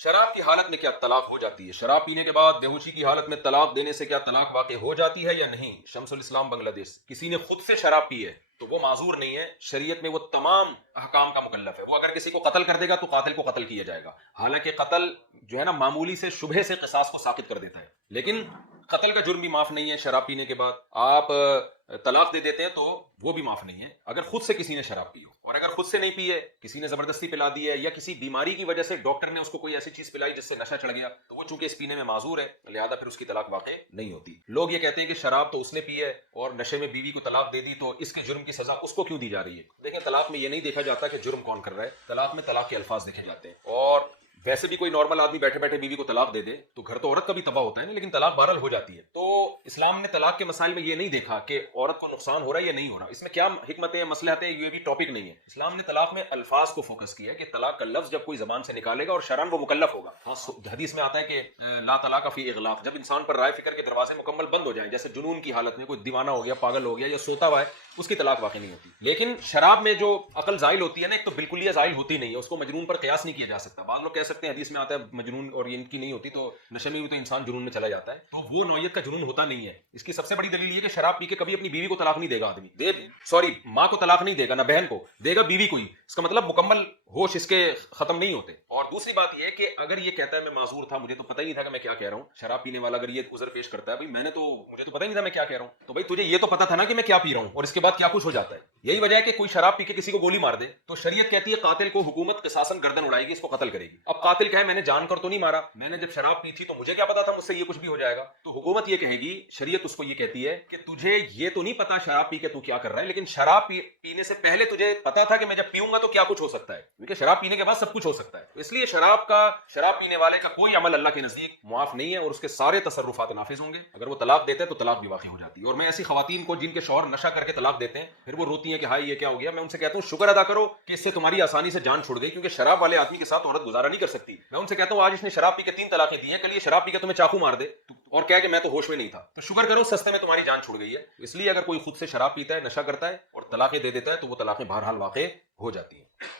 شراب کی حالت میں کیا طلاق ہو جاتی ہے؟ شراب پینے کے بعد بے ہوشی کی حالت میں طلاق دینے سے کیا طلاق واقع ہو جاتی ہے یا نہیں؟ شمس الاسلام بنگلہ دیش. کسی نے خود سے شراب پی ہے تو وہ معذور نہیں ہے، شریعت میں وہ تمام احکام کا مکلف ہے. وہ اگر کسی کو قتل کر دے گا تو قاتل کو قتل کیا جائے گا، حالانکہ قتل جو ہے نا معمولی سے شبہ سے قصاص کو ساقط کر دیتا ہے، لیکن قتل کا جرم بھی معاف نہیں ہے. شراب پینے کے بعد آپ طلاق دے دیتے ہیں تو وہ بھی معاف نہیں ہے اگر خود سے کسی نے شراب پی ہو. اور اگر خود سے نہیں پی ہے، کسی نے زبردستی پلا دی ہے یا کسی بیماری کی وجہ سے ڈاکٹر نے اس کو کوئی ایسی چیز پلائی جس سے نشہ چڑھ گیا، تو وہ چونکہ اس پینے میں معذور ہے لہذا پھر اس کی طلاق واقع نہیں ہوتی. لوگ یہ کہتے ہیں کہ شراب تو اس نے پی ہے اور نشے میں بیوی کو طلاق دے دی تو اس کے جرم کی سزا اس کو کیوں دی جا رہی ہے؟ دیکھیں، طلاق میں یہ نہیں دیکھا جاتا کہ جرم کون کر رہا ہے، طلاق میں طلاق کے الفاظ دیکھے جاتے ہیں. اور ویسے بھی کوئی نارمل آدمی بیٹھے بیٹھے بیوی کو طلاق دے دے تو گھر تو عورت کا بھی تباہ ہوتا ہے نا، لیکن طلاق بہرحال ہو جاتی ہے. تو اسلام نے طلاق کے مسائل میں یہ نہیں دیکھا کہ عورت کو نقصان ہو رہا ہے یا نہیں ہو رہا، اس میں کیا حکمتیں مصلحتیں یہ بھی ٹاپک نہیں ہے. اسلام نے طلاق میں الفاظ کو فوکس کیا ہے کہ طلاق کا لفظ جب کوئی زبان سے نکالے گا اور شرعاً وہ مکلف ہوگا. ہاں، حدیث میں آتا ہے کہ لا طلاق فی اغلاق، جب انسان پر رائے فکر کے دروازے مکمل بند ہو جائیں، جیسے جنون کی حالت میں کوئی دیوانہ ہو گیا، پاگل ہو گیا یا سوتا ہوا ہے، اس کی طلاق واقع نہیں ہوتی. لیکن شراب میں جو عقل زائل ہوتی ہے نا، ایک تو بالکل یہ زائل ہوتی نہیں ہے، اس کو مجنون پر قیاس نہیں کیا جا سکتا. بعض لوگ کہہ سکتے ہیں حدیث میں آتا ہے مجنون اور ان کی نہیں ہوتی، تو نشے میں بھی تو انسان جنون میں چلا جاتا ہے، تو وہ نوعیت کا جنون ہوتا نہیں ہے. اس کی سب سے بڑی دلیل یہ کہ شراب پی کے کبھی اپنی بیوی کو طلاق نہیں دے گا آدمی، ماں کو طلاق نہیں دے گا، نہ بہن کو دے گا، بیوی کو ہی. اس کا مطلب مکمل ہوش اس کے ختم نہیں ہوتے. اور دوسری بات یہ ہے کہ اگر یہ کہتا ہے میں معذور تھا، مجھے تو پتہ ہی نہیں تھا کہ میں کیا کہہ رہا ہوں، شراب پینے والا اگر یہ عذر پیش کرتا ہے بھائی مجھے تو پتہ ہی نہیں تھا میں کیا کہہ رہا ہوں، تو بھائی تجھے یہ تو پتہ تھا نا کہ میں کیا پی رہا ہوں اور اس کے بعد کیا کچھ ہو جاتا ہے. یہی وجہ ہے کہ کوئی شراب پی کے کسی کو گولی مار دے تو شریعت کہتی ہے قاتل کو حکومت قصاصاً گردن اڑائے گی، اس کو قتل کرے گی. اب قاتل کہے میں نے جان کر تو نہیں مارا، میں نے جب شراب پی تھی تو مجھے کیا پتا تھا مجھ سے یہ کچھ بھی ہو جائے گا، تو حکومت یہ کہے گی، شریعت اس کو یہ کہتی ہے کہ تجھے یہ تو نہیں پتا شراب پی کے تو کیا کر رہا ہے، لیکن شراب پینے سے پہلے تجھے پتا تھا کہ میں جب پیوں گا تو کیا کچھ ہو سکتا ہے، کیونکہ شراب پینے کے بعد سب کچھ ہو سکتا ہے. اس لیے شراب پینے والے کا کوئی عمل اللہ کے نزدیک معاف نہیں ہے اور اس کے سارے تصرفات نافذ ہوں گے. اگر وہ طلاق دیتا ہے تو طلاق بھی واقع ہو جاتی ہے. اور میں ایسی خواتین کو جن کے شوہر نشہ کر کے طلاق دیتے ہیں پھر وہ روتی ہیں کہ ہائے یہ کیا ہو گیا، میں ان سے کہتا ہوں شکر ادا کرو کہ اس سے تمہاری آسانی سے جان چھوڑ گئی، کیونکہ شراب والے آدمی کے ساتھ عورت گزارا نہیں کر سکتی. میں ان سے کہتا ہوں آج اس نے شراب پی کے 3 طلاقیں دی ہیں، کل یہ شراب پی کے تمہیں چاقو مار دے اور کہے کہ میں تو ہوش میں نہیں تھا، تو شکر کرو سستے میں تمہاری جان چھوڑ گئی ہے. اس لیے اگر کوئی خود سے شراب پیتا ہے، نشہ کرتا ہے اور طلاقیں دے دیتا ہے تو وہ طلاقیں بہرحال واقع ہو جاتی ہیں.